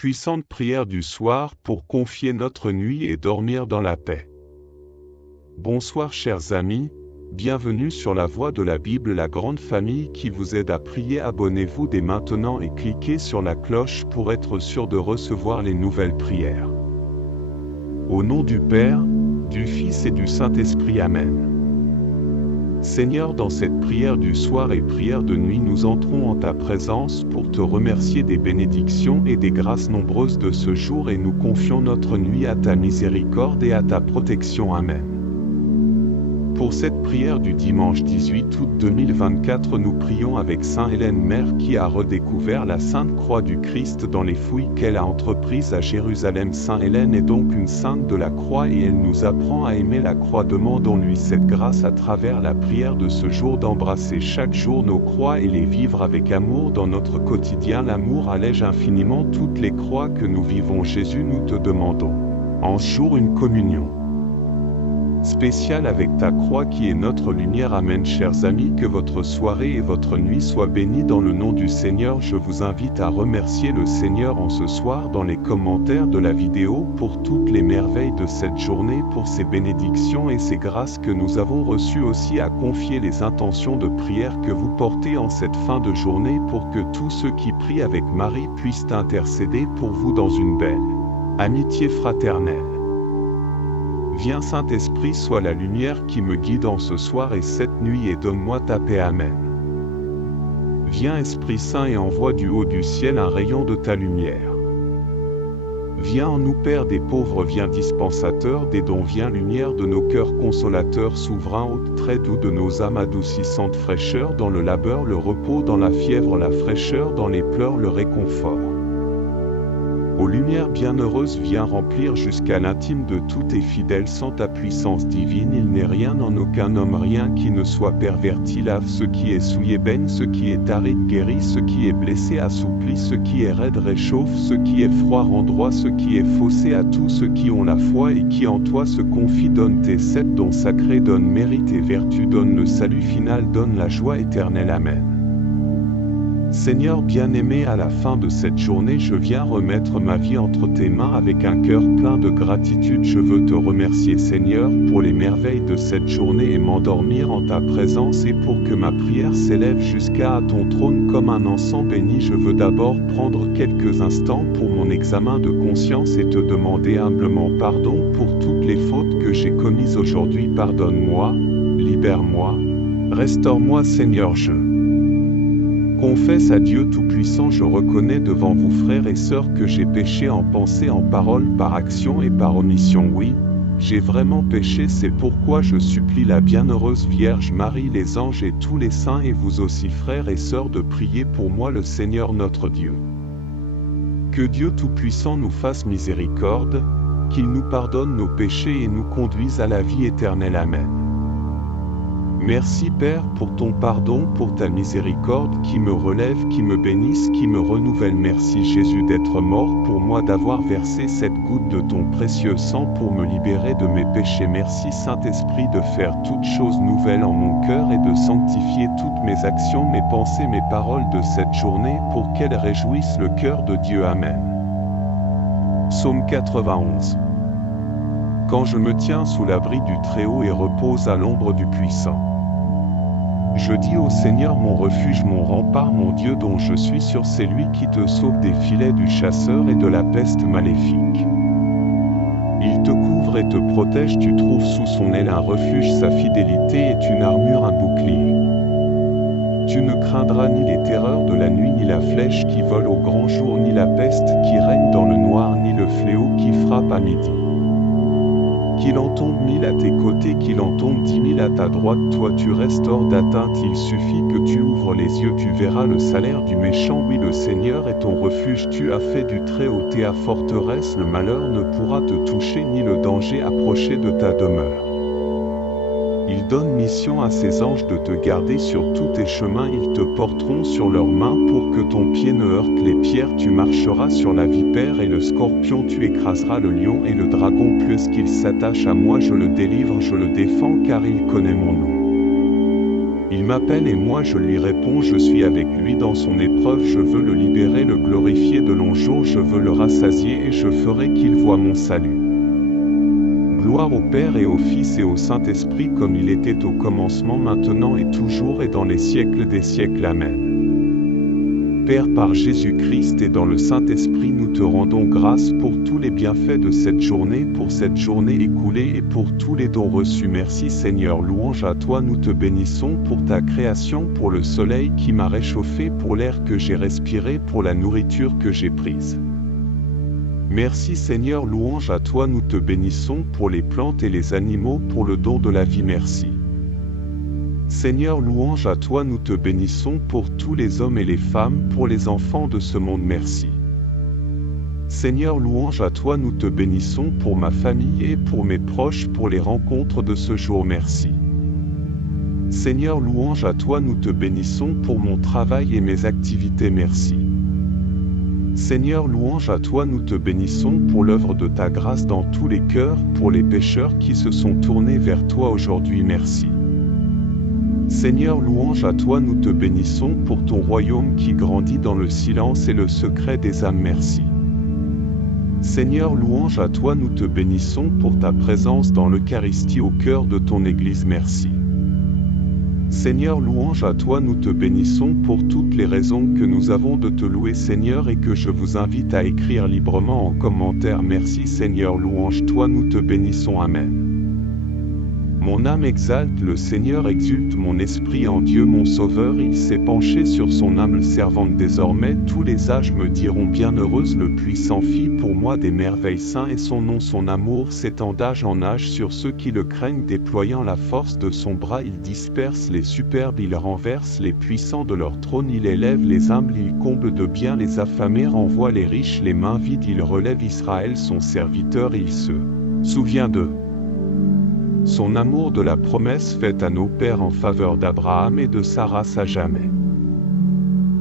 Puissante prière du soir pour confier notre nuit et dormir dans la paix. Bonsoir chers amis, bienvenue sur la Voix de la Bible, la grande famille qui vous aide à prier. Abonnez-vous dès maintenant et cliquez sur la cloche pour être sûr de recevoir les nouvelles prières. Au nom du Père, du Fils et du Saint-Esprit, Amen. Seigneur, dans cette prière du soir et prière de nuit, nous entrons en ta présence pour te remercier des bénédictions et des grâces nombreuses de ce jour et nous confions notre nuit à ta miséricorde et à ta protection. Amen. Pour cette prière du dimanche 18 août 2024, nous prions avec Sainte Hélène, mère qui a redécouvert la Sainte Croix du Christ dans les fouilles qu'elle a entreprises à Jérusalem. Sainte Hélène est donc une sainte de la croix et elle nous apprend à aimer la croix. Demandons-lui cette grâce à travers la prière de ce jour d'embrasser chaque jour nos croix et les vivre avec amour dans notre quotidien. L'amour allège infiniment toutes les croix que nous vivons. Jésus, nous te demandons en ce jour une communion spécial avec ta croix qui est notre lumière. Amen. Chers amis, que votre soirée et votre nuit soient bénies dans le nom du Seigneur. Je vous invite à remercier le Seigneur en ce soir dans les commentaires de la vidéo pour toutes les merveilles de cette journée, pour ces bénédictions et ces grâces que nous avons reçues, aussi à confier les intentions de prière que vous portez en cette fin de journée pour que tous ceux qui prient avec Marie puissent intercéder pour vous dans une belle amitié fraternelle. Viens Saint-Esprit, sois la lumière qui me guide en ce soir et cette nuit et donne-moi ta paix. Amen. Viens Esprit Saint et envoie du haut du ciel un rayon de ta lumière. Viens en nous Père des pauvres, viens dispensateur des dons, viens lumière de nos cœurs, consolateur souverain, hôte très doux de nos âmes, adoucissante fraîcheur dans le labeur, le repos dans la fièvre, la fraîcheur dans les pleurs, le réconfort. Ô lumière bienheureuse, viens remplir jusqu'à l'intime de tous tes fidèles. Sans ta puissance divine, il n'est rien en aucun homme, rien qui ne soit perverti. Lave ce qui est souillé, baigne ce qui est aride, guéris ce qui est blessé, assouplis ce qui est raide, réchauffe ce qui est froid, rend droit ce qui est faussé. À tous ceux qui ont la foi et qui en toi se confient, donne tes 7 dons sacrés, donne mérite et vertu, donne le salut final, donne la joie éternelle. Amen. Seigneur bien-aimé, à la fin de cette journée, je viens remettre ma vie entre tes mains avec un cœur plein de gratitude. Je veux te remercier Seigneur pour les merveilles de cette journée et m'endormir en ta présence et pour que ma prière s'élève jusqu'à ton trône comme un encens béni. Je veux d'abord prendre quelques instants pour mon examen de conscience et te demander humblement pardon pour toutes les fautes que j'ai commises aujourd'hui. Pardonne-moi, libère-moi, restaure-moi Seigneur. Je confesse à Dieu Tout-Puissant, je reconnais devant vous frères et sœurs que j'ai péché en pensée, en parole, par action et par omission. Oui, j'ai vraiment péché, c'est pourquoi je supplie la bienheureuse Vierge Marie, les anges et tous les saints et vous aussi frères et sœurs de prier pour moi le Seigneur notre Dieu. Que Dieu Tout-Puissant nous fasse miséricorde, qu'il nous pardonne nos péchés et nous conduise à la vie éternelle. Amen. Merci Père pour ton pardon, pour ta miséricorde qui me relève, qui me bénisse, qui me renouvelle. Merci Jésus d'être mort pour moi, d'avoir versé cette goutte de ton précieux sang pour me libérer de mes péchés. Merci Saint-Esprit de faire toutes choses nouvelles en mon cœur et de sanctifier toutes mes actions, mes pensées, mes paroles de cette journée pour qu'elles réjouissent le cœur de Dieu. Amen. Psaume 91. Quand je me tiens sous l'abri du Très-Haut et repose à l'ombre du Puissant. Je dis au Seigneur mon refuge, mon rempart, mon Dieu dont je suis sûr, c'est lui qui te sauve des filets du chasseur et de la peste maléfique. Il te couvre et te protège, tu trouves sous son aile un refuge, sa fidélité est une armure, un bouclier. Tu ne craindras ni les terreurs de la nuit, ni la flèche qui vole au grand jour, ni la peste qui règne dans le noir, ni le fléau qui frappe à midi. Qu'il en tombe 1000 à tes côtés, qu'il en tombe 10 000 à ta droite, toi tu restes hors d'atteinte. Il suffit que tu ouvres les yeux, tu verras le salaire du méchant. Oui, le Seigneur est ton refuge, tu as fait du Très-Haut ta forteresse. Le malheur ne pourra te toucher, ni le danger approcher de ta demeure. Il donne mission à ses anges de te garder sur tous tes chemins. Ils te porteront sur leurs mains pour que ton pied ne heurte les pierres. Tu marcheras sur la vipère et le scorpion, tu écraseras le lion et le dragon. Puisqu'il s'attache à moi, je le délivre, je le défends, car il connaît mon nom. Il m'appelle et moi je lui réponds, je suis avec lui dans son épreuve, je veux le libérer, le glorifier de longs jours, je veux le rassasier et je ferai qu'il voie mon salut. Gloire au Père et au Fils et au Saint-Esprit comme il était au commencement, maintenant et toujours et dans les siècles des siècles. Amen. Père, par Jésus-Christ et dans le Saint-Esprit, nous te rendons grâce pour tous les bienfaits de cette journée, pour cette journée écoulée et pour tous les dons reçus. Merci Seigneur, louange à toi, nous te bénissons pour ta création, pour le soleil qui m'a réchauffé, pour l'air que j'ai respiré, pour la nourriture que j'ai prise. Merci Seigneur, louange à toi, nous te bénissons pour les plantes et les animaux, pour le don de la vie. Merci. Seigneur, louange à toi, nous te bénissons pour tous les hommes et les femmes, pour les enfants de ce monde. Merci. Seigneur, louange à toi, nous te bénissons pour ma famille et pour mes proches, pour les rencontres de ce jour. Merci. Seigneur, louange à toi, nous te bénissons pour mon travail et mes activités. Merci. Seigneur, louange à toi, nous te bénissons pour l'œuvre de ta grâce dans tous les cœurs, pour les pécheurs qui se sont tournés vers toi aujourd'hui. Merci. Seigneur, louange à toi, nous te bénissons pour ton royaume qui grandit dans le silence et le secret des âmes. Merci. Seigneur, louange à toi, nous te bénissons pour ta présence dans l'Eucharistie au cœur de ton Église. Merci. Seigneur, louange à toi, nous te bénissons pour toutes les raisons que nous avons de te louer Seigneur et que je vous invite à écrire librement en commentaire. Merci Seigneur, louange toi, nous te bénissons. Amen. Mon âme exalte le Seigneur, exulte mon esprit en Dieu mon Sauveur, il s'est penché sur son humble servante. Désormais tous les âges me diront bienheureuse, le puissant fit pour moi des merveilles. Saint et son nom, son amour s'étend d'âge en âge sur ceux qui le craignent. Déployant la force de son bras, il disperse les superbes, il renverse les puissants de leur trône, il élève les humbles, il comble de bien les affamés, renvoie les riches les mains vides, il relève Israël son serviteur, il se souvient d'eux. Son amour de la promesse faite à nos pères en faveur d'Abraham et de sa race à jamais.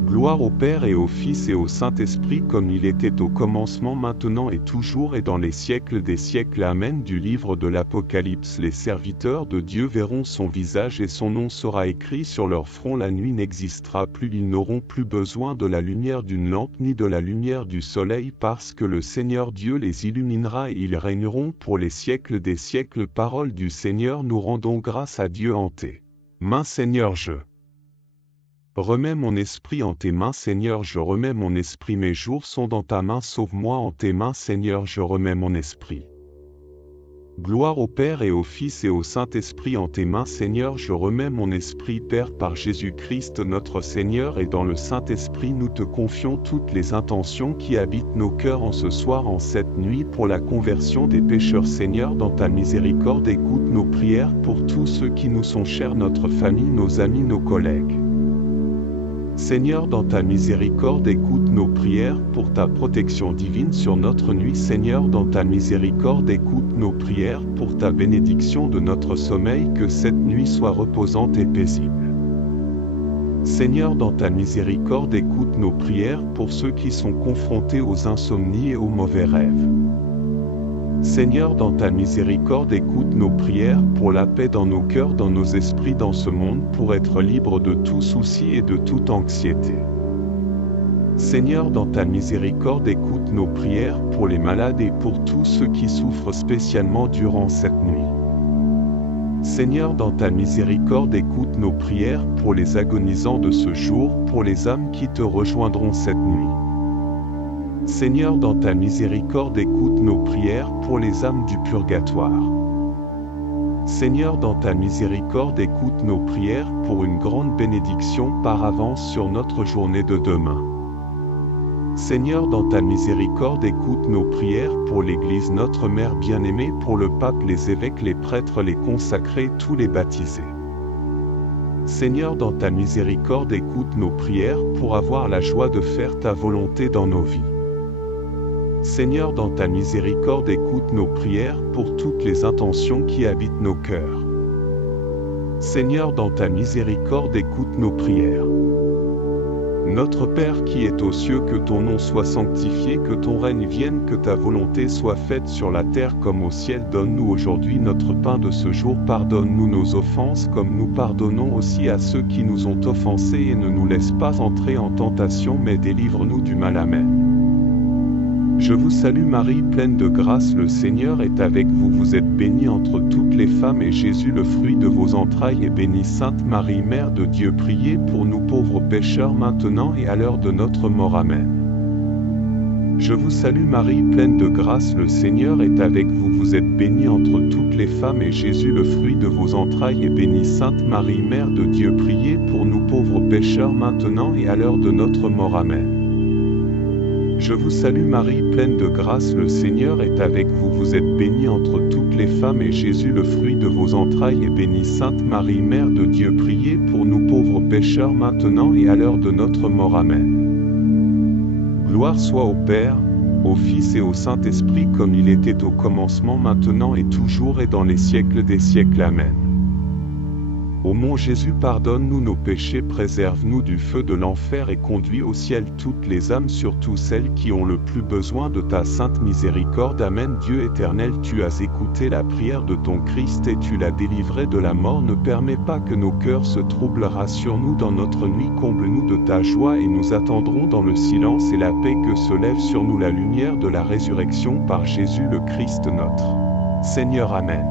Gloire au Père et au Fils et au Saint-Esprit comme il était au commencement, maintenant et toujours et dans les siècles des siècles. Amen. Du livre de l'Apocalypse. Les serviteurs de Dieu verront son visage et son nom sera écrit sur leur front. La nuit n'existera plus, ils n'auront plus besoin de la lumière d'une lampe ni de la lumière du soleil, parce que le Seigneur Dieu les illuminera et ils régneront pour les siècles des siècles. Parole du Seigneur. Nous rendons grâce à Dieu. En tes mains Seigneur je remets mon esprit, en tes mains Seigneur je remets mon esprit, mes jours sont dans ta main, sauve-moi en tes mains Seigneur je remets mon esprit. Gloire au Père et au Fils et au Saint-Esprit, en tes mains Seigneur je remets mon esprit. Père, par Jésus-Christ notre Seigneur, et dans le Saint-Esprit nous te confions toutes les intentions qui habitent nos cœurs en ce soir, en cette nuit, pour la conversion des pécheurs. Seigneur, dans ta miséricorde, écoute nos prières pour tous ceux qui nous sont chers, notre famille, nos amis, nos collègues. Seigneur, dans ta miséricorde, écoute nos prières pour ta protection divine sur notre nuit. Seigneur, dans ta miséricorde, écoute nos prières pour ta bénédiction de notre sommeil, que cette nuit soit reposante et paisible. Seigneur, dans ta miséricorde, écoute nos prières pour ceux qui sont confrontés aux insomnies et aux mauvais rêves. Seigneur, dans ta miséricorde, écoute nos prières pour la paix dans nos cœurs, dans nos esprits, dans ce monde, pour être libres de tout souci et de toute anxiété. Seigneur, dans ta miséricorde, écoute nos prières pour les malades et pour tous ceux qui souffrent spécialement durant cette nuit. Seigneur, dans ta miséricorde, écoute nos prières pour les agonisants de ce jour, pour les âmes qui te rejoindront cette nuit. Seigneur, dans ta miséricorde, écoute nos prières pour les âmes du purgatoire. Seigneur, dans ta miséricorde, écoute nos prières pour une grande bénédiction par avance sur notre journée de demain. Seigneur, dans ta miséricorde, écoute nos prières pour l'Église, notre Mère bien-aimée, pour le pape, les évêques, les prêtres, les consacrés, tous les baptisés. Seigneur, dans ta miséricorde, écoute nos prières pour avoir la joie de faire ta volonté dans nos vies. Seigneur, dans ta miséricorde, écoute nos prières pour toutes les intentions qui habitent nos cœurs. Seigneur, dans ta miséricorde, écoute nos prières. Notre Père qui es aux cieux, que ton nom soit sanctifié, que ton règne vienne, que ta volonté soit faite sur la terre comme au ciel. Donne-nous aujourd'hui notre pain de ce jour. Pardonne-nous nos offenses comme nous pardonnons aussi à ceux qui nous ont offensés, et ne nous laisse pas entrer en tentation, mais délivre-nous du mal. Amen. Je vous salue Marie, pleine de grâce, le Seigneur est avec vous. Vous êtes bénie entre toutes les femmes, et Jésus, le fruit de vos entrailles, est béni. Sainte Marie, Mère de Dieu, priez pour nous pauvres pécheurs, maintenant et à l'heure de notre mort. Amen. Je vous salue Marie, pleine de grâce, le Seigneur est avec vous. Vous êtes bénie entre toutes les femmes, et Jésus, le fruit de vos entrailles, est béni. Sainte Marie, Mère de Dieu, priez pour nous pauvres pécheurs, maintenant et à l'heure de notre mort. Amen. Je vous salue Marie, pleine de grâce, le Seigneur est avec vous. Vous êtes bénie entre toutes les femmes, et Jésus, le fruit de vos entrailles, est béni. Sainte Marie, Mère de Dieu, priez pour nous pauvres pécheurs, maintenant et à l'heure de notre mort. Amen. Gloire soit au Père, au Fils et au Saint-Esprit, comme il était au commencement, maintenant et toujours et dans les siècles des siècles. Amen. Ô mon Jésus, pardonne-nous nos péchés, préserve-nous du feu de l'enfer et conduis au ciel toutes les âmes, surtout celles qui ont le plus besoin de ta sainte miséricorde. Amen. Dieu éternel, tu as écouté la prière de ton Christ et tu l'as délivré de la mort. Ne permets pas que nos cœurs se troublent, rassure-nous dans notre nuit, comble-nous de ta joie et nous attendrons dans le silence et la paix que se lève sur nous la lumière de la résurrection par Jésus le Christ notre Seigneur. Amen.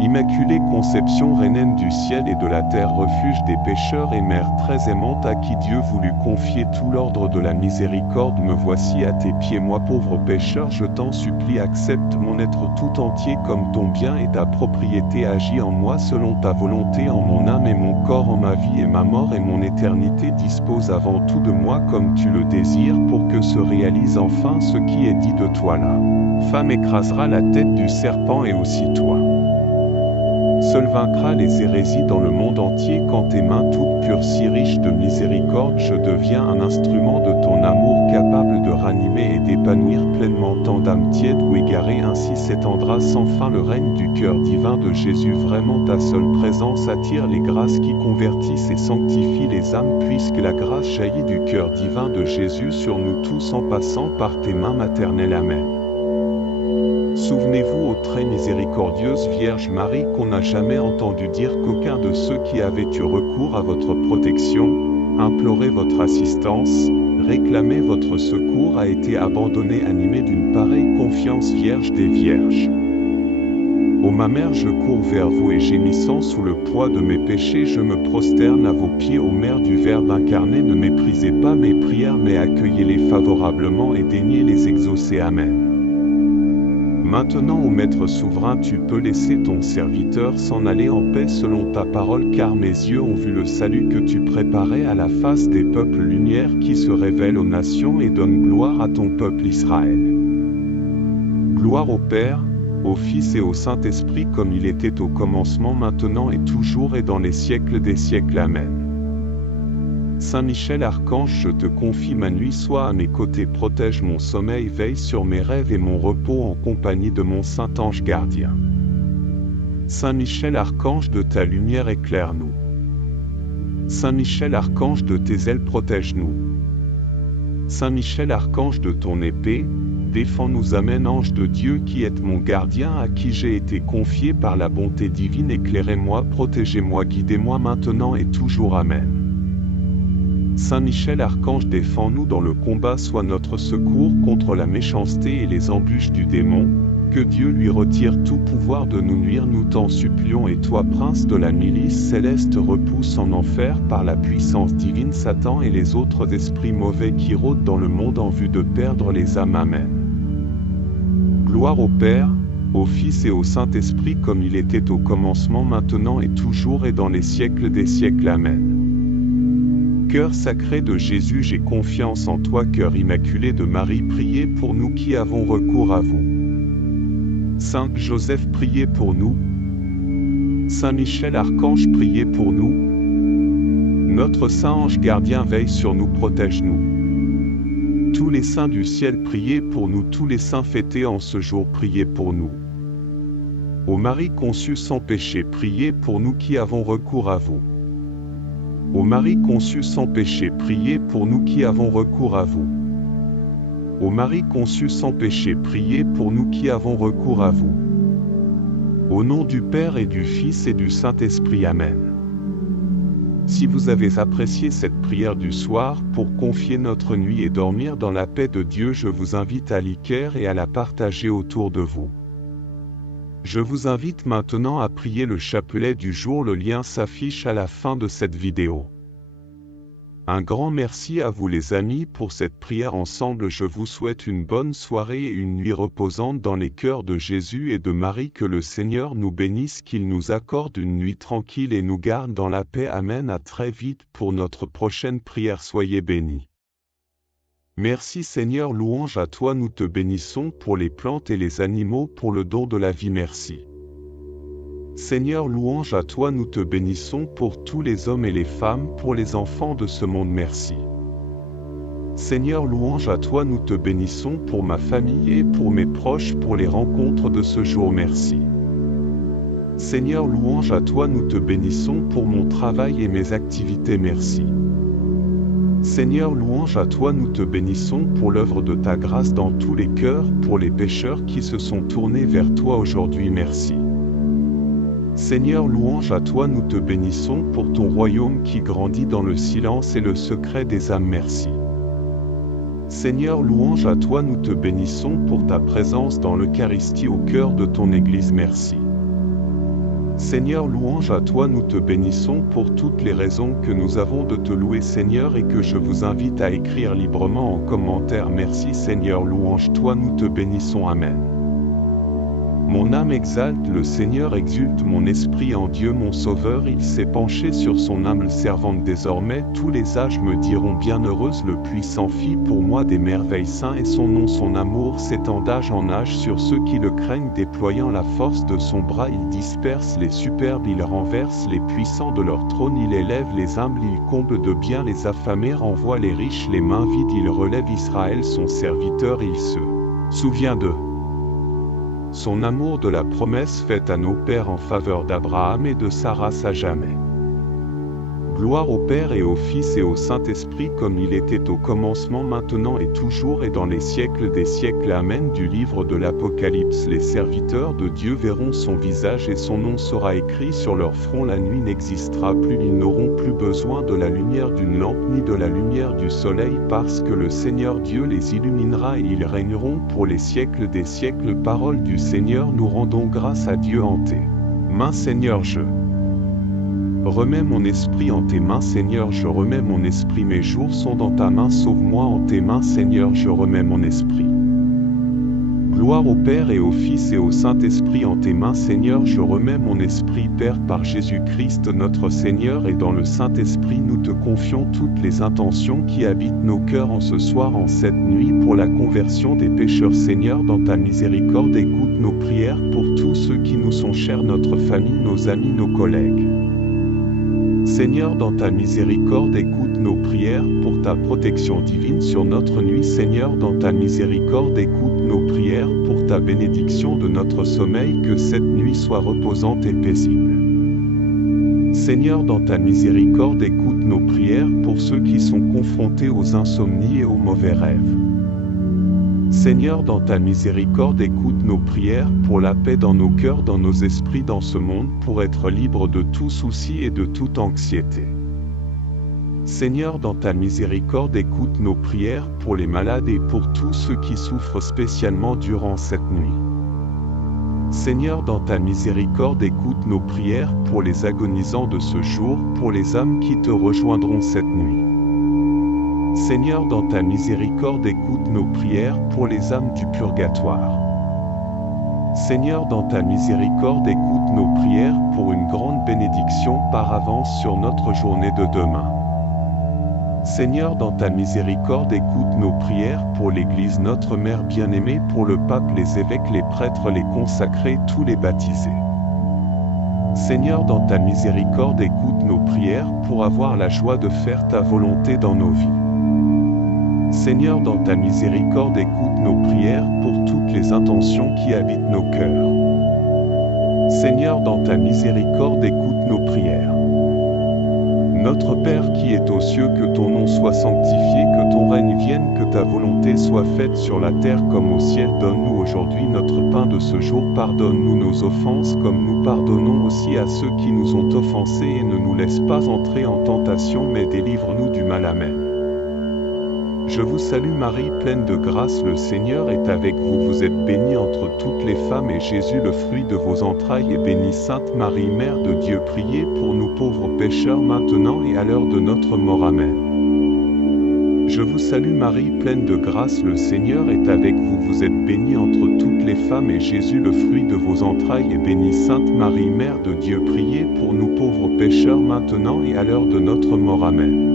Immaculée Conception, reine du ciel et de la terre, refuge des pécheurs et mère très aimante, à qui Dieu voulut confier tout l'ordre de la miséricorde, me voici à tes pieds, moi pauvre pécheur, je t'en supplie, accepte mon être tout entier comme ton bien et ta propriété, agis en moi selon ta volonté, en mon âme et mon corps, en ma vie et ma mort et mon éternité, dispose avant tout de moi comme tu le désires, pour que se réalise enfin ce qui est dit de toi. La femme écrasera la tête du serpent et aussi toi. Seul vaincra les hérésies dans le monde entier, quand tes mains toutes pures, si riches de miséricorde, je deviens un instrument de ton amour, capable de ranimer et d'épanouir pleinement tant d'âmes tièdes ou égarées. Ainsi s'étendra sans fin le règne du cœur divin de Jésus. Vraiment ta seule présence attire les grâces qui convertissent et sanctifient les âmes, puisque la grâce jaillit du cœur divin de Jésus sur nous tous en passant par tes mains maternelles. Amen. Souvenez-vous, ô très miséricordieuse Vierge Marie, qu'on n'a jamais entendu dire qu'aucun de ceux qui avaient eu recours à votre protection, imploré votre assistance, réclamé votre secours, a été abandonné, animé d'une pareille confiance, Vierge des Vierges. Ô ma mère, je cours vers vous et gémissant sous le poids de mes péchés, je me prosterne à vos pieds. Ô mère du Verbe incarné, ne méprisez pas mes prières, mais accueillez-les favorablement et daignez les exaucer. Amen. Maintenant, ô Maître souverain, tu peux laisser ton serviteur s'en aller en paix selon ta parole, car mes yeux ont vu le salut que tu préparais à la face des peuples, lumière qui se révèle aux nations et donne gloire à ton peuple Israël. Gloire au Père, au Fils et au Saint-Esprit, comme il était au commencement, maintenant et toujours et dans les siècles des siècles. Amen. Saint Michel Archange, je te confie ma nuit, sois à mes côtés, protège mon sommeil, veille sur mes rêves et mon repos en compagnie de mon saint ange gardien. Saint Michel Archange, de ta lumière éclaire-nous. Saint Michel Archange, de tes ailes protège-nous. Saint Michel Archange, de ton épée, défends-nous. Amen. Ange de Dieu qui êtes mon gardien, à qui j'ai été confié par la bonté divine, éclairez-moi, protégez-moi, guidez-moi maintenant et toujours. Amen. Saint Michel Archange, défends-nous dans le combat, sois notre secours contre la méchanceté et les embûches du démon, que Dieu lui retire tout pouvoir de nous nuire, nous t'en supplions. Et toi, prince de la milice céleste, repousse en enfer par la puissance divine Satan et les autres esprits mauvais qui rôdent dans le monde en vue de perdre les âmes. Amen. Gloire au Père, au Fils et au Saint-Esprit, comme il était au commencement, maintenant et toujours et dans les siècles des siècles. Amen. Cœur sacré de Jésus, j'ai confiance en toi. Cœur immaculé de Marie, priez pour nous qui avons recours à vous. Saint Joseph, priez pour nous. Saint Michel Archange, priez pour nous. Notre saint ange gardien, veille sur nous, protège-nous. Tous les saints du ciel, priez pour nous. Tous les saints fêtés en ce jour, priez pour nous. Ô Marie conçue sans péché, priez pour nous qui avons recours à vous. Ô Marie conçue sans péché, priez pour nous qui avons recours à vous. Ô Marie conçue sans péché, priez pour nous qui avons recours à vous. Au nom du Père et du Fils et du Saint-Esprit. Amen. Si vous avez apprécié cette prière du soir pour confier notre nuit et dormir dans la paix de Dieu, je vous invite à liker et à la partager autour de vous. Je vous invite maintenant à prier le chapelet du jour, le lien s'affiche à la fin de cette vidéo. Un grand merci à vous les amis pour cette prière ensemble. Je vous souhaite une bonne soirée et une nuit reposante dans les cœurs de Jésus et de Marie. Que le Seigneur nous bénisse, qu'il nous accorde une nuit tranquille et nous garde dans la paix. Amen. À très vite pour notre prochaine prière. Soyez bénis. Merci Seigneur, louange à toi, nous te bénissons pour les plantes et les animaux, pour le don de la vie. Merci. Seigneur, louange à toi, nous te bénissons pour tous les hommes et les femmes, pour les enfants de ce monde. Merci. Seigneur, louange à toi, nous te bénissons pour ma famille et pour mes proches, pour les rencontres de ce jour. Merci. Seigneur, louange à toi, nous te bénissons pour mon travail et mes activités. Merci. Seigneur, louange à toi, nous te bénissons pour l'œuvre de ta grâce dans tous les cœurs, pour les pécheurs qui se sont tournés vers toi aujourd'hui. Merci. Seigneur, louange à toi, nous te bénissons pour ton royaume qui grandit dans le silence et le secret des âmes. Merci. Seigneur, louange à toi, nous te bénissons pour ta présence dans l'Eucharistie au cœur de ton Église. Merci. Seigneur, louange à toi, nous te bénissons pour toutes les raisons que nous avons de te louer, Seigneur, et que je vous invite à écrire librement en commentaire. Merci Seigneur, louange toi, nous te bénissons. Amen. Mon âme exalte le Seigneur, exulte mon esprit en Dieu mon Sauveur. Il s'est penché sur son humble servante. Désormais tous les âges me diront bienheureuse. Le Puissant fit pour moi des merveilles. Saint et son nom, son amour s'étend d'âge en âge sur ceux qui le craignent. Déployant la force de son bras, il disperse les superbes, il renverse les puissants de leur trône. Il élève les humbles, il comble de bien les affamés, renvoie les riches les mains vides. Il relève Israël son serviteur et il se souvient de son amour, de la promesse faite à nos pères en faveur d'Abraham et de sa race à jamais. Gloire au Père et au Fils et au Saint-Esprit, comme il était au commencement, maintenant et toujours et dans les siècles des siècles. Amen. Du livre de l'Apocalypse. Les serviteurs de Dieu verront son visage et son nom sera écrit sur leur front. La nuit n'existera plus, ils n'auront plus besoin de la lumière d'une lampe ni de la lumière du soleil, parce que le Seigneur Dieu les illuminera et ils régneront pour les siècles des siècles. Parole du Seigneur. Nous rendons grâce à Dieu. En tes mains, Seigneur, je remets mon esprit. En tes mains, Seigneur, je remets mon esprit. Mes jours sont dans ta main, sauve-moi. En tes mains, Seigneur, je remets mon esprit. Gloire au Père et au Fils et au Saint-Esprit. En tes mains, Seigneur, je remets mon esprit. Père, par Jésus-Christ notre Seigneur, et dans le Saint-Esprit, nous te confions toutes les intentions qui habitent nos cœurs en ce soir, en cette nuit, pour la conversion des pécheurs. Seigneur, dans ta miséricorde, écoute nos prières pour tous ceux qui nous sont chers, notre famille, nos amis, nos collègues. Seigneur, dans ta miséricorde, écoute nos prières pour ta protection divine sur notre nuit. Seigneur, dans ta miséricorde, écoute nos prières pour ta bénédiction de notre sommeil, que cette nuit soit reposante et paisible. Seigneur, dans ta miséricorde, écoute nos prières pour ceux qui sont confrontés aux insomnies et aux mauvais rêves. Seigneur, dans ta miséricorde, écoute nos prières pour la paix dans nos cœurs, dans nos esprits, dans ce monde, pour être libres de tout souci et de toute anxiété. Seigneur, dans ta miséricorde, écoute nos prières pour les malades et pour tous ceux qui souffrent spécialement durant cette nuit. Seigneur, dans ta miséricorde, écoute nos prières pour les agonisants de ce jour, pour les âmes qui te rejoindront cette nuit. Seigneur, dans ta miséricorde, écoute nos prières pour les âmes du purgatoire. Seigneur, dans ta miséricorde, écoute nos prières pour une grande bénédiction par avance sur notre journée de demain. Seigneur, dans ta miséricorde, écoute nos prières pour l'Église, notre Mère bien-aimée, pour le pape, les évêques, les prêtres, les consacrés, tous les baptisés. Seigneur, dans ta miséricorde, écoute nos prières pour avoir la joie de faire ta volonté dans nos vies. Seigneur, dans ta miséricorde, écoute nos prières pour toutes les intentions qui habitent nos cœurs. Seigneur, dans ta miséricorde, écoute nos prières. Notre Père qui est aux cieux, que ton nom soit sanctifié, que ton règne vienne, que ta volonté soit faite sur la terre comme au ciel. Donne-nous aujourd'hui notre pain de ce jour. Pardonne-nous nos offenses comme nous pardonnons aussi à ceux qui nous ont offensés, et ne nous laisse pas entrer en tentation, mais délivre-nous du mal. Amen. Je vous salue Marie, pleine de grâce, le Seigneur est avec vous. Vous êtes bénie entre toutes les femmes, et Jésus, le fruit de vos entrailles, est béni. Sainte Marie, Mère de Dieu, priez pour nous pauvres pécheurs, maintenant et à l'heure de notre mort. Amen. Je vous salue Marie, pleine de grâce, le Seigneur est avec vous. Vous êtes bénie entre toutes les femmes, et Jésus, le fruit de vos entrailles, est béni. Sainte Marie, Mère de Dieu, priez pour nous pauvres pécheurs, maintenant et à l'heure de notre mort. Amen.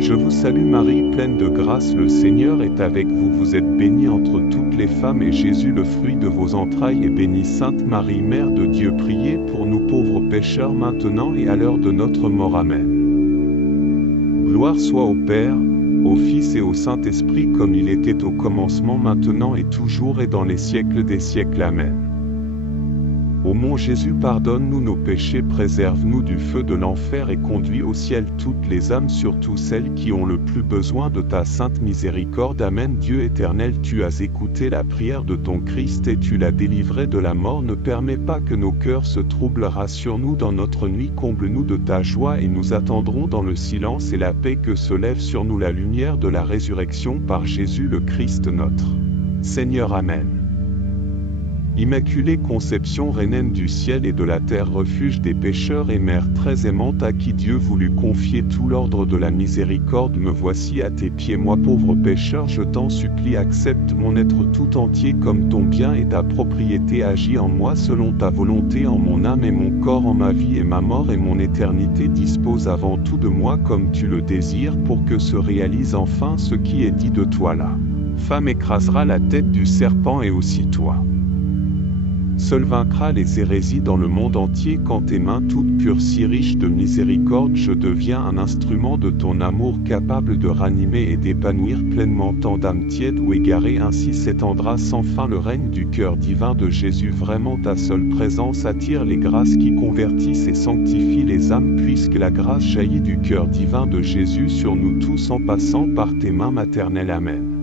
Je vous salue Marie, pleine de grâce, le Seigneur est avec vous. Vous êtes bénie entre toutes les femmes, et Jésus, le fruit de vos entrailles, est béni. Sainte Marie, Mère de Dieu, priez pour nous pauvres pécheurs, maintenant et à l'heure de notre mort. Amen. Gloire soit au Père, au Fils et au Saint-Esprit, comme il était au commencement, maintenant et toujours et dans les siècles des siècles. Amen. Ô mon Jésus, pardonne-nous nos péchés, préserve-nous du feu de l'enfer et conduis au ciel toutes les âmes, surtout celles qui ont le plus besoin de ta sainte miséricorde. Amen. Dieu éternel, tu as écouté la prière de ton Christ et tu l'as délivré de la mort. Ne permets pas que nos cœurs se troublent, rassure-nous dans notre nuit, comble-nous de ta joie et nous attendrons dans le silence et la paix que se lève sur nous la lumière de la résurrection par Jésus le Christ notre Seigneur. Amen. Immaculée Conception, reine du ciel et de la terre, refuge des pécheurs et mère très aimante, à qui Dieu voulut confier tout l'ordre de la miséricorde, me voici à tes pieds, moi pauvre pécheur, je t'en supplie, accepte mon être tout entier comme ton bien et ta propriété, agis en moi selon ta volonté, en mon âme et mon corps, en ma vie et ma mort et mon éternité, dispose avant tout de moi comme tu le désires, pour que se réalise enfin ce qui est dit de toi. La femme écrasera la tête du serpent et aussi toi. Seul vaincra les hérésies dans le monde entier, quand tes mains toutes pures, si riches de miséricorde, je deviens un instrument de ton amour, capable de ranimer et d'épanouir pleinement tant d'âmes tièdes ou égarées. Ainsi s'étendra sans fin le règne du cœur divin de Jésus. Vraiment ta seule présence attire les grâces qui convertissent et sanctifient les âmes, puisque la grâce jaillit du cœur divin de Jésus sur nous tous en passant par tes mains maternelles. Amen.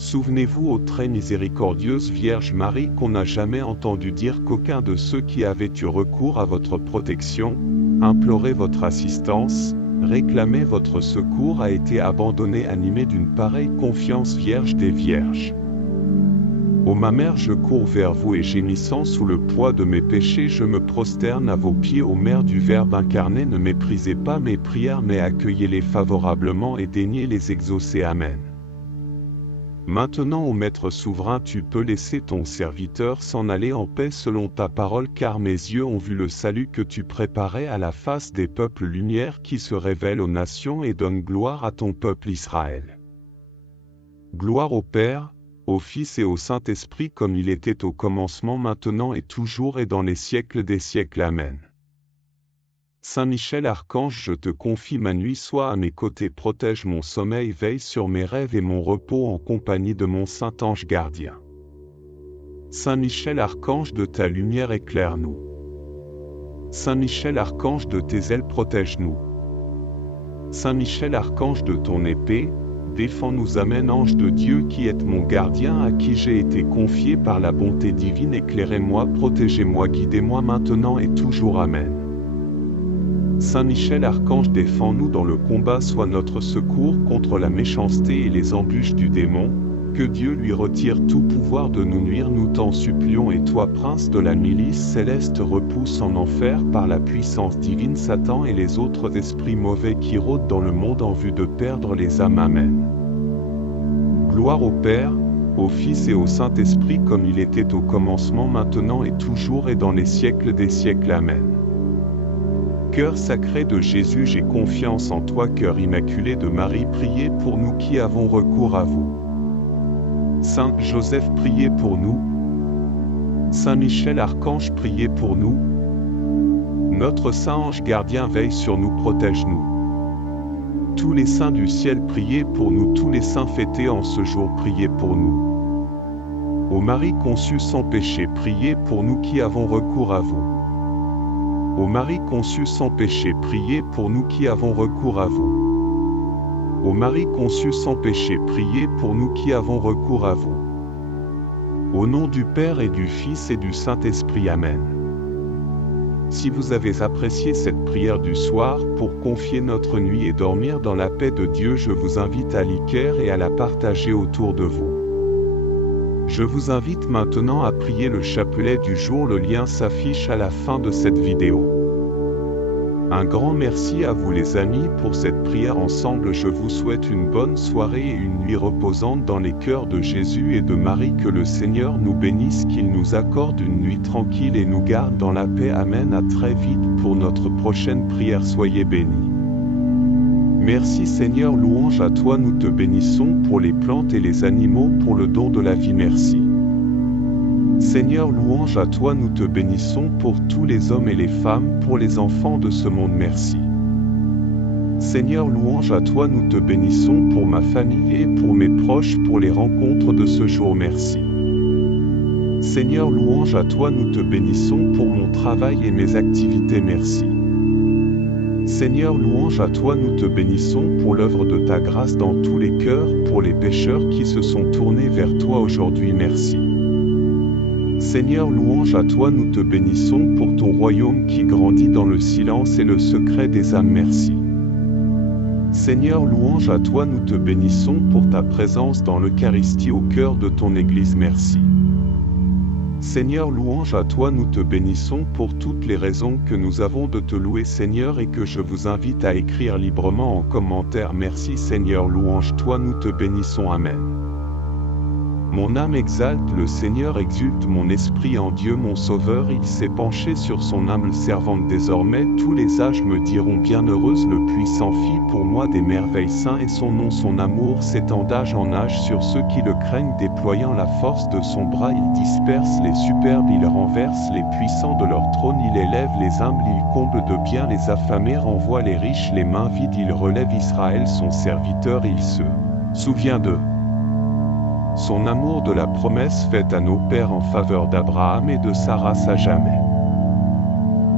Souvenez-vous, ô très miséricordieuse Vierge Marie, qu'on n'a jamais entendu dire qu'aucun de ceux qui avaient eu recours à votre protection, imploré votre assistance, réclamé votre secours, a été abandonné, animé d'une pareille confiance. Vierge des Vierges. Ô ma mère, je cours vers vous et gémissant sous le poids de mes péchés, je me prosterne à vos pieds. Ô mère du Verbe incarné, ne méprisez pas mes prières, mais accueillez-les favorablement et daignez les exaucer. Amen. Maintenant, ô Maître souverain, tu peux laisser ton serviteur s'en aller en paix selon ta parole, car mes yeux ont vu le salut que tu préparais à la face des peuples, lumière qui se révèle aux nations et donne gloire à ton peuple Israël. Gloire au Père, au Fils et au Saint-Esprit, comme il était au commencement, maintenant et toujours et dans les siècles des siècles. Amen. Saint Michel Archange, je te confie ma nuit, sois à mes côtés, protège mon sommeil, veille sur mes rêves et mon repos en compagnie de mon saint ange gardien. Saint Michel Archange, de ta lumière éclaire-nous. Saint Michel Archange, de tes ailes protège-nous. Saint Michel Archange, de ton épée, défends-nous. Amen. Ange de Dieu qui êtes mon gardien, à qui j'ai été confié par la bonté divine, éclairez-moi, protégez-moi, guidez-moi maintenant et toujours. Amen. Saint Michel Archange, défends-nous dans le combat, sois notre secours contre la méchanceté et les embûches du démon, que Dieu lui retire tout pouvoir de nous nuire, nous t'en supplions. Et toi, prince de la milice céleste, repousse en enfer par la puissance divine Satan et les autres esprits mauvais qui rôdent dans le monde en vue de perdre les âmes. Amen. Gloire au Père, au Fils et au Saint-Esprit, comme il était au commencement, maintenant et toujours et dans les siècles des siècles. Amen. Cœur sacré de Jésus, j'ai confiance en toi. Cœur immaculé de Marie, priez pour nous qui avons recours à vous. Saint Joseph, priez pour nous. Saint Michel Archange, priez pour nous. Notre saint ange gardien, veille sur nous, protège-nous. Tous les saints du ciel, priez pour nous. Tous les saints fêtés en ce jour, priez pour nous. Ô Marie conçue sans péché, priez pour nous qui avons recours à vous. Ô Marie conçue sans péché, priez pour nous qui avons recours à vous. Ô Marie conçue sans péché, priez pour nous qui avons recours à vous. Au nom du Père et du Fils et du Saint-Esprit, Amen. Si vous avez apprécié cette prière du soir pour confier notre nuit et dormir dans la paix de Dieu, je vous invite à liker et à la partager autour de vous. Je vous invite maintenant à prier le chapelet du jour, le lien s'affiche à la fin de cette vidéo. Un grand merci à vous les amis pour cette prière ensemble. Je vous souhaite une bonne soirée et une nuit reposante dans les cœurs de Jésus et de Marie. Que le Seigneur nous bénisse, qu'il nous accorde une nuit tranquille et nous garde dans la paix. Amen. À très vite pour notre prochaine prière. Soyez bénis. Merci Seigneur, louange à toi, nous te bénissons pour les plantes et les animaux, pour le don de la vie. Merci. Seigneur, louange à toi, nous te bénissons pour tous les hommes et les femmes, pour les enfants de ce monde. Merci. Seigneur, louange à toi, nous te bénissons pour ma famille et pour mes proches, pour les rencontres de ce jour. Merci. Seigneur, louange à toi, nous te bénissons pour mon travail et mes activités. Merci. Seigneur, louange à toi, nous te bénissons pour l'œuvre de ta grâce dans tous les cœurs, pour les pécheurs qui se sont tournés vers toi aujourd'hui. Merci. Seigneur, louange à toi, nous te bénissons pour ton royaume qui grandit dans le silence et le secret des âmes. Merci. Seigneur, louange à toi, nous te bénissons pour ta présence dans l'Eucharistie au cœur de ton Église. Merci. Seigneur, louange à toi, nous te bénissons pour toutes les raisons que nous avons de te louer, Seigneur, et que je vous invite à écrire librement en commentaire. Merci Seigneur, louange toi, nous te bénissons. Amen. Mon âme exalte le Seigneur, exulte mon esprit en Dieu mon Sauveur. Il s'est penché sur son humble servante. Désormais tous les âges me diront bienheureuse, le puissant fit pour moi des merveilles. Saint et son nom, son amour s'étend d'âge en âge sur ceux qui le craignent. Déployant la force de son bras, il disperse les superbes, il renverse les puissants de leur trône. Il élève les humbles, il comble de bien les affamés, renvoie les riches les mains vides. Il relève Israël son serviteur, il se souvient d'eux. Son amour de la promesse faite à nos pères en faveur d'Abraham et de sa race à jamais.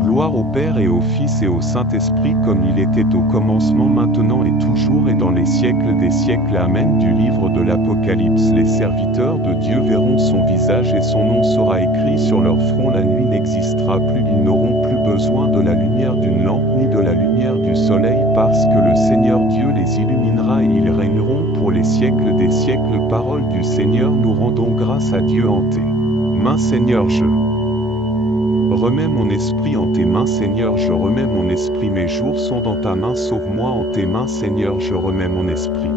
Gloire au Père et au Fils et au Saint-Esprit, comme il était au commencement, maintenant et toujours et dans les siècles des siècles. Amen. Du livre de l'Apocalypse. Les serviteurs de Dieu verront son visage et son nom sera écrit sur leur front. La nuit n'existera plus, ils n'auront plus besoin de la lumière d'une lampe ni de la lumière du soleil, parce que le Seigneur Dieu les illuminera et ils régneront pour les siècles des siècles. Parole du Seigneur, nous rendons grâce à Dieu. En tes mains, Seigneur, je remets mon esprit. En tes mains, Seigneur, je remets mon esprit. Mes jours sont dans ta main, sauve-moi. En tes mains, Seigneur, je remets mon esprit.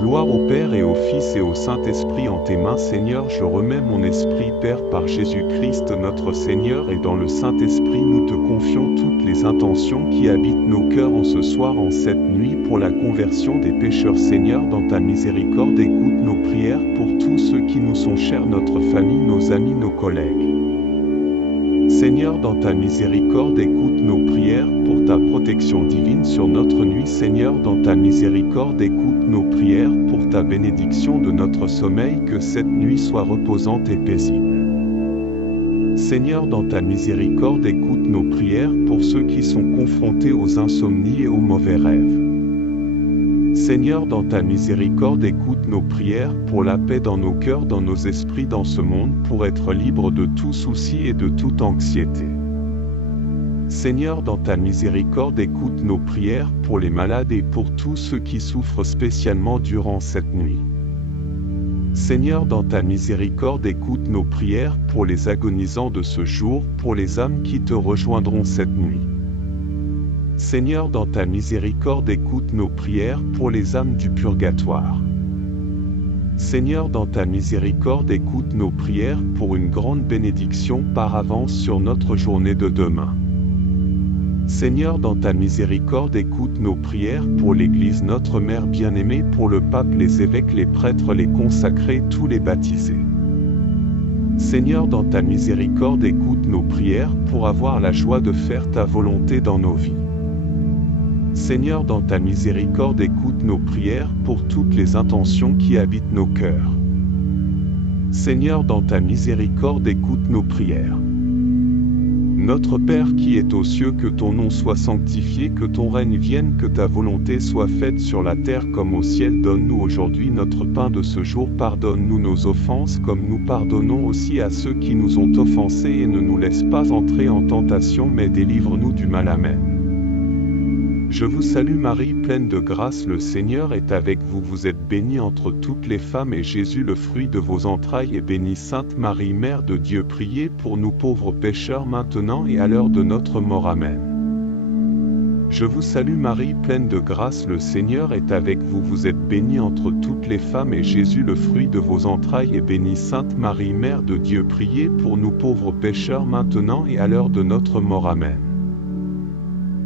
Gloire au Père et au Fils et au Saint-Esprit. En tes mains, Seigneur, je remets mon esprit. Père, par Jésus-Christ notre Seigneur, et dans le Saint-Esprit, nous te confions toutes les intentions qui habitent nos cœurs en ce soir, en cette nuit, pour la conversion des pécheurs. Seigneur, dans ta miséricorde, écoute nos prières pour tous ceux qui nous sont chers, notre famille, nos amis, nos collègues. Seigneur, dans ta miséricorde, écoute nos prières pour ta protection divine sur notre nuit. Seigneur, dans ta miséricorde, écoute nos prières pour ta bénédiction de notre sommeil, que cette nuit soit reposante et paisible. Seigneur, dans ta miséricorde, écoute nos prières pour ceux qui sont confrontés aux insomnies et aux mauvais rêves. Seigneur, dans ta miséricorde, écoute nos prières pour la paix dans nos cœurs, dans nos esprits, dans ce monde, pour être libres de tout souci et de toute anxiété. Seigneur, dans ta miséricorde, écoute nos prières pour les malades et pour tous ceux qui souffrent spécialement durant cette nuit. Seigneur, dans ta miséricorde, écoute nos prières pour les agonisants de ce jour, pour les âmes qui te rejoindront cette nuit. Seigneur, dans ta miséricorde, écoute nos prières pour les âmes du purgatoire. Seigneur, dans ta miséricorde, écoute nos prières pour une grande bénédiction par avance sur notre journée de demain. Seigneur, dans ta miséricorde, écoute nos prières pour l'Église, notre Mère bien-aimée, pour le pape, les évêques, les prêtres, les consacrés, tous les baptisés. Seigneur, dans ta miséricorde, écoute nos prières pour avoir la joie de faire ta volonté dans nos vies. Seigneur, dans ta miséricorde, écoute nos prières pour toutes les intentions qui habitent nos cœurs. Seigneur, dans ta miséricorde, écoute nos prières. Notre Père qui es aux cieux, que ton nom soit sanctifié, que ton règne vienne, que ta volonté soit faite sur la terre comme au ciel. Donne-nous aujourd'hui notre pain de ce jour. Pardonne-nous nos offenses comme nous pardonnons aussi à ceux qui nous ont offensés, et ne nous laisse pas entrer en tentation, mais délivre-nous du mal. Amen. Je vous salue Marie, pleine de grâce, le Seigneur est avec vous. Vous êtes bénie entre toutes les femmes, et Jésus, le fruit de vos entrailles, est béni. Sainte Marie, Mère de Dieu, priez pour nous pauvres pécheurs, maintenant et à l'heure de notre mort. Amen. Je vous salue Marie, pleine de grâce, le Seigneur est avec vous. Vous êtes bénie entre toutes les femmes, et Jésus, le fruit de vos entrailles, est béni. Sainte Marie, Mère de Dieu, priez pour nous pauvres pécheurs, maintenant et à l'heure de notre mort. Amen.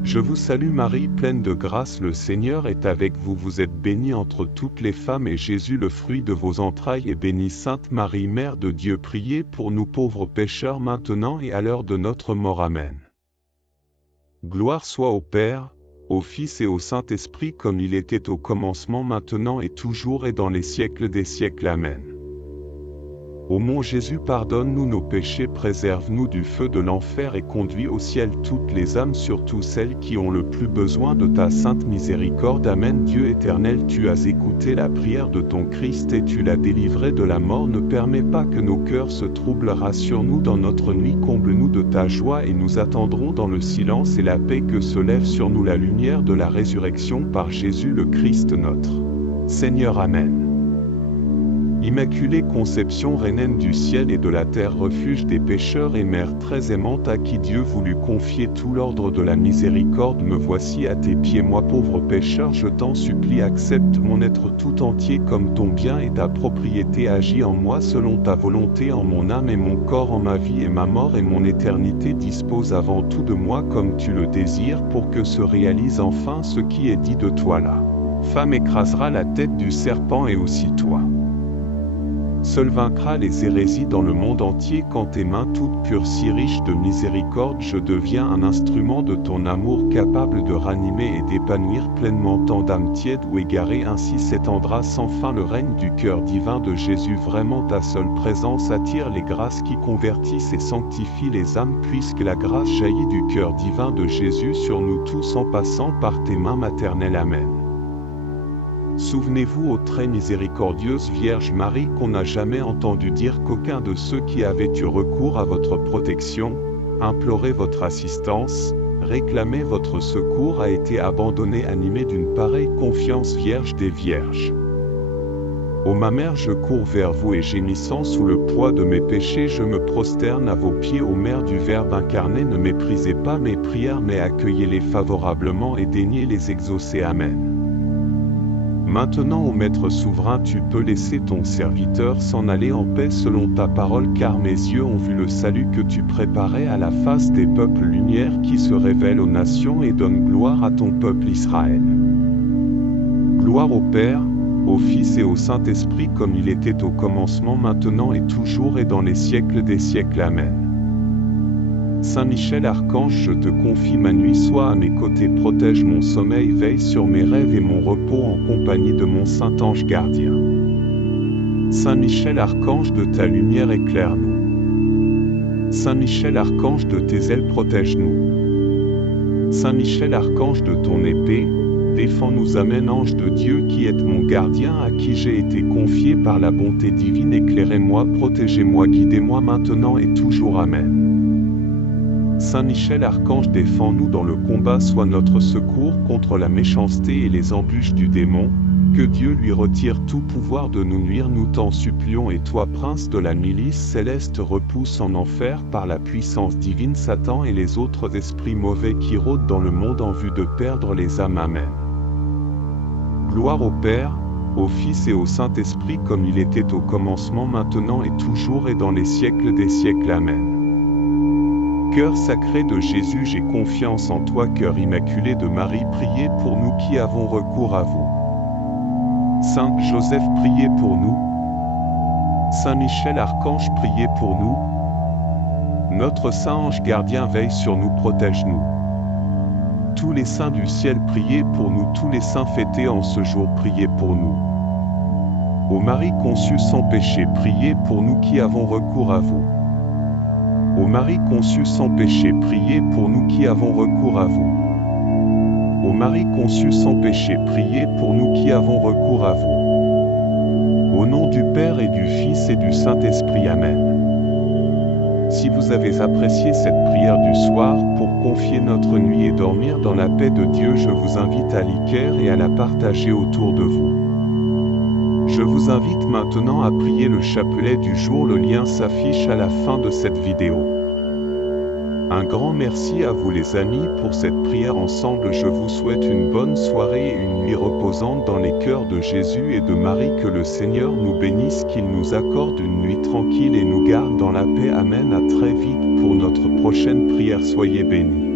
Je vous salue Marie, pleine de grâce, le Seigneur est avec vous. Vous êtes bénie entre toutes les femmes, et Jésus, le fruit de vos entrailles, est béni. Sainte Marie, Mère de Dieu, priez pour nous pauvres pécheurs, maintenant et à l'heure de notre mort. Amen. Gloire soit au Père, au Fils et au Saint-Esprit, comme il était au commencement, maintenant et toujours et dans les siècles des siècles. Amen. Ô mon Jésus, pardonne-nous nos péchés, préserve-nous du feu de l'enfer et conduis au ciel toutes les âmes, surtout celles qui ont le plus besoin de ta sainte miséricorde. Amen. Dieu éternel, tu as écouté la prière de ton Christ et tu l'as délivré de la mort. Ne permets pas que nos cœurs se troublent, rassure-nous dans notre nuit, comble-nous de ta joie et nous attendrons dans le silence et la paix que se lève sur nous la lumière de la résurrection par Jésus le Christ notre Seigneur. Amen. Immaculée Conception, reine du ciel et de la terre, refuge des pécheurs et mère très aimante, à qui Dieu voulut confier tout l'ordre de la miséricorde, me voici à tes pieds, moi pauvre pécheur, je t'en supplie, accepte mon être tout entier comme ton bien et ta propriété, agis en moi selon ta volonté, en mon âme et mon corps, en ma vie et ma mort et mon éternité, dispose avant tout de moi comme tu le désires, pour que se réalise enfin ce qui est dit de toi. La femme écrasera la tête du serpent et aussi toi. Seul vaincra les hérésies dans le monde entier, quand tes mains toutes pures, si riches de miséricorde, je deviens un instrument de ton amour, capable de ranimer et d'épanouir pleinement tant d'âmes tièdes ou égarées. Ainsi s'étendra sans fin le règne du cœur divin de Jésus. Vraiment ta seule présence attire les grâces qui convertissent et sanctifient les âmes, puisque la grâce jaillit du cœur divin de Jésus sur nous tous en passant par tes mains maternelles. Amen. Souvenez-vous, ô très miséricordieuse Vierge Marie, qu'on n'a jamais entendu dire qu'aucun de ceux qui avaient eu recours à votre protection, imploré votre assistance, réclamé votre secours, a été abandonné, animé d'une pareille confiance. Vierge des Vierges. Ô ma mère, je cours vers vous et gémissant sous le poids de mes péchés, je me prosterne à vos pieds. Ô mère du Verbe incarné, ne méprisez pas mes prières, mais accueillez-les favorablement et daignez les exaucer. Amen. Maintenant, ô Maître souverain, tu peux laisser ton serviteur s'en aller en paix selon ta parole, car mes yeux ont vu le salut que tu préparais à la face des peuples, lumière qui se révèle aux nations et donne gloire à ton peuple Israël. Gloire au Père, au Fils et au Saint-Esprit, comme il était au commencement, maintenant et toujours et dans les siècles des siècles. Amen. Saint Michel Archange, je te confie ma nuit, sois à mes côtés, protège mon sommeil, veille sur mes rêves et mon repos en compagnie de mon saint ange gardien. Saint Michel Archange, de ta lumière éclaire-nous. Saint Michel Archange, de tes ailes protège-nous. Saint Michel Archange, de ton épée, défends-nous. Amen. Ange de Dieu qui êtes mon gardien, à qui j'ai été confié par la bonté divine, éclairez-moi, protégez-moi, guidez-moi maintenant et toujours. Amen. Saint Michel Archange, défends-nous dans le combat, sois notre secours contre la méchanceté et les embûches du démon, que Dieu lui retire tout pouvoir de nous nuire, nous t'en supplions. Et toi, prince de la milice céleste, repousse en enfer par la puissance divine Satan et les autres esprits mauvais qui rôdent dans le monde en vue de perdre les âmes. Amen. Gloire au Père, au Fils et au Saint-Esprit, comme il était au commencement, maintenant et toujours et dans les siècles des siècles. Amen. Cœur sacré de Jésus, j'ai confiance en toi. Cœur immaculé de Marie, priez pour nous qui avons recours à vous. Saint Joseph, priez pour nous. Saint Michel Archange, priez pour nous. Notre saint ange gardien, veille sur nous, protège-nous. Tous les saints du ciel, priez pour nous. Tous les saints fêtés en ce jour, priez pour nous. Ô Marie conçue sans péché, priez pour nous qui avons recours à vous. Ô Marie conçue sans péché, priez pour nous qui avons recours à vous. Ô Marie conçue sans péché, priez pour nous qui avons recours à vous. Au nom du Père et du Fils et du Saint-Esprit, Amen. Si vous avez apprécié cette prière du soir pour confier notre nuit et dormir dans la paix de Dieu, je vous invite à liker et à la partager autour de vous. Je vous invite maintenant à prier le chapelet du jour, le lien s'affiche à la fin de cette vidéo. Un grand merci à vous les amis pour cette prière ensemble. Je vous souhaite une bonne soirée et une nuit reposante dans les cœurs de Jésus et de Marie. Que le Seigneur nous bénisse, qu'il nous accorde une nuit tranquille et nous garde dans la paix. Amen. À très vite pour notre prochaine prière. Soyez bénis.